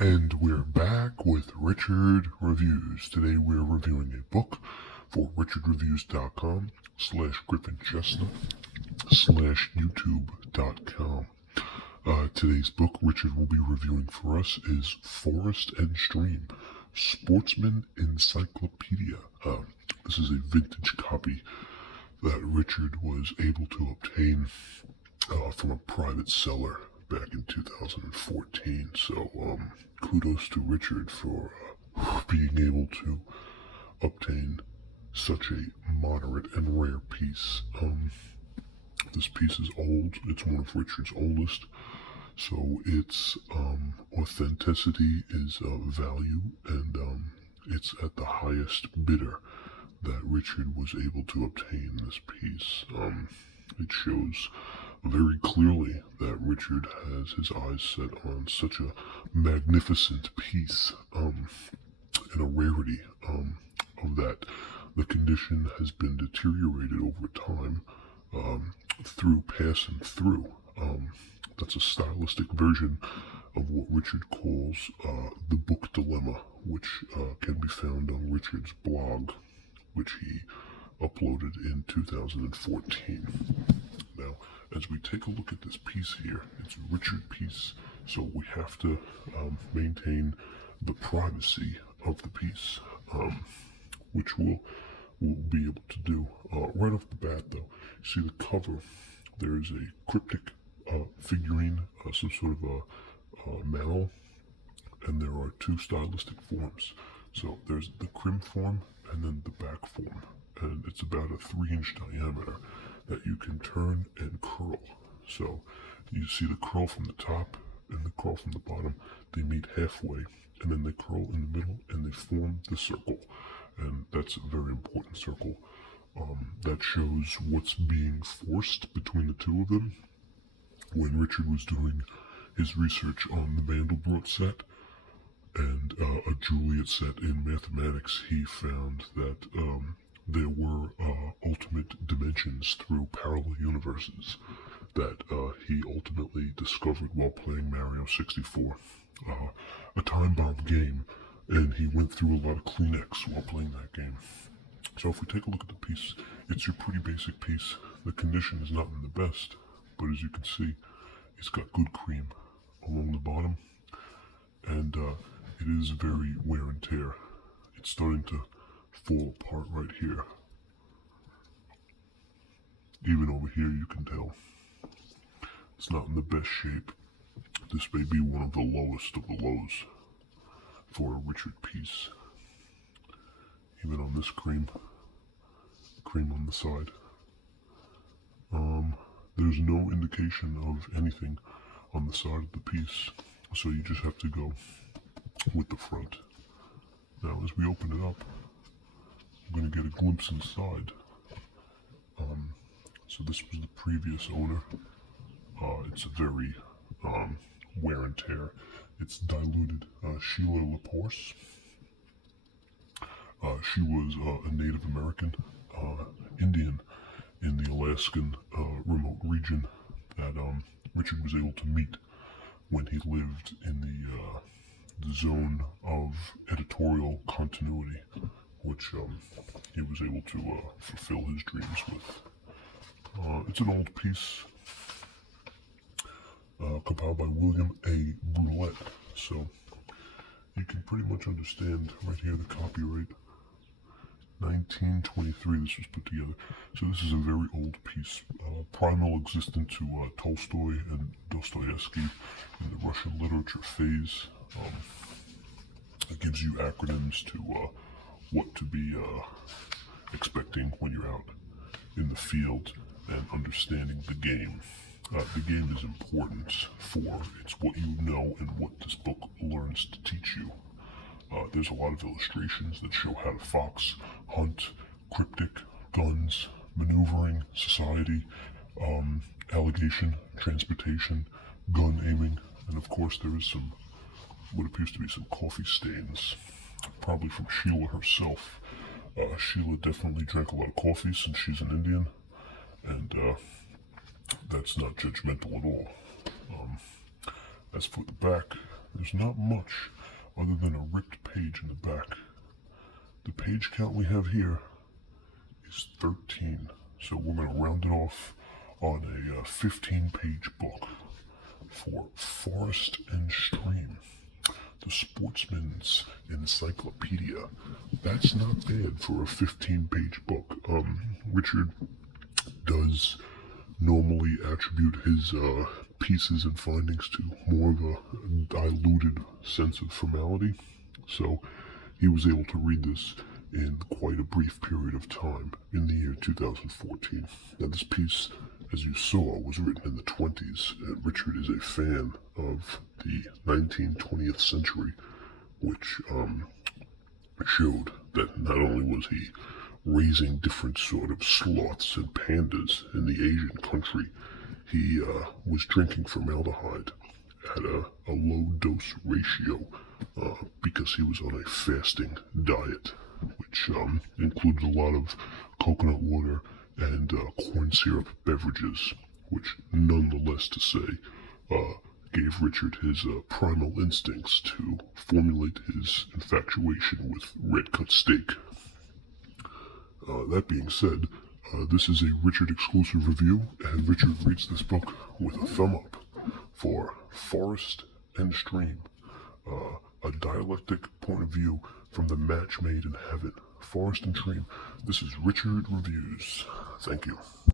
And we're back with Richard Reviews. Today we're reviewing a book for richardreviews.com/GriffinChestnut/YouTube.com. Today's book Richard will be reviewing for us is Forest and Stream, Sportsmen Encyclopedia. This is a vintage copy that Richard was able to obtain from a private seller back in 2014. So kudos to Richard for being able to obtain such a moderate and rare piece. This piece is old. It's one of Richard's oldest, so its authenticity is value, and it's at the highest bidder that Richard was able to obtain this piece. It shows very clearly that Richard has his eyes set on such a magnificent piece, and a rarity of that. The condition has been deteriorated over time through passing through. That's a stylistic version of what Richard calls the book dilemma, which can be found on Richard's blog, which he uploaded in 2014. Now, as we take a look at this piece here, it's a Richard piece, so we have to maintain the privacy of the piece, which we'll be able to do. Right off the bat, though, see the cover. There's a cryptic figurine, some sort of a mammal, and there are two stylistic forms. So there's the crim form and then the back form, and it's about a 3-inch diameter that you can turn and curl. So you see the curl from the top and the curl from the bottom. They meet halfway, and then they curl in the middle, and they form the circle. And that's a very important circle. That shows what's being forced between the two of them. When Richard was doing his research on the Mandelbrot set and a Juliet set in mathematics, he found that there were ultimate dimensions through parallel universes that he ultimately discovered while playing Mario 64, a time bomb game, and he went through a lot of Kleenex while playing that game. So if we take a look at the piece, it's your pretty basic piece. The condition is not in the best, but as you can see, it's got good cream along the bottom, and it is very wear and tear. It's starting to fall apart right here. Even over here you can tell it's not in the best shape. This may be one of the lowest of the lows for a Richard piece. Even on this cream on the side. There's no indication of anything on the side of the piece, so you just have to go with the front. Now as we open it up, we're going to get a glimpse inside. So this was the previous owner. It's a very wear and tear. It's diluted. Sheila Laporce. She was a Native American Indian in the Alaskan remote region that Richard was able to meet when he lived in the zone of editorial continuity, which he was able to fulfill his dreams with. It's an old piece compiled by William A. Bruette, so you can pretty much understand right here the copyright. 1923 this was put together. So this is a very old piece, primal existent to Tolstoy and Dostoevsky in the Russian literature phase. It gives you acronyms to what to be expecting when you're out in the field and understanding the game. The game is important for it's what you know and what this book learns to teach you. There's a lot of illustrations that show how to fox, hunt, cryptic, guns, maneuvering, society, allegation, transportation, gun aiming, and of course there is some, what appears to be some coffee stains, probably from Sheila herself. Sheila definitely drank a lot of coffee since she's an Indian, and that's not judgmental at all. As for the back, There's not much other than a ripped page in the back. The page count we have here is 13, so we're going to round it off on a 15-page book for Forest and Stream, the Sportsman's Encyclopedia. That's not bad for a 15-page book. Richard does normally attribute his pieces and findings to more of a diluted sense of formality, so he was able to read this in quite a brief period of time in the year 2014. Now, this piece, as you saw, was written in the 20s, and Richard is a fan of the 19th-20th century, which showed that not only was he raising different sort of sloths and pandas in the Asian country, he was drinking formaldehyde at a low dose ratio because he was on a fasting diet, which included a lot of coconut water and corn syrup beverages, which nonetheless to say gave Richard his primal instincts to formulate his infatuation with red-cut steak. That being said, this is a Richard exclusive review, and Richard rates this book with a thumb up for Forest and Stream, a dialectic point of view from the match made in heaven. Forest and Stream. This is Richard Reviews. Thank you.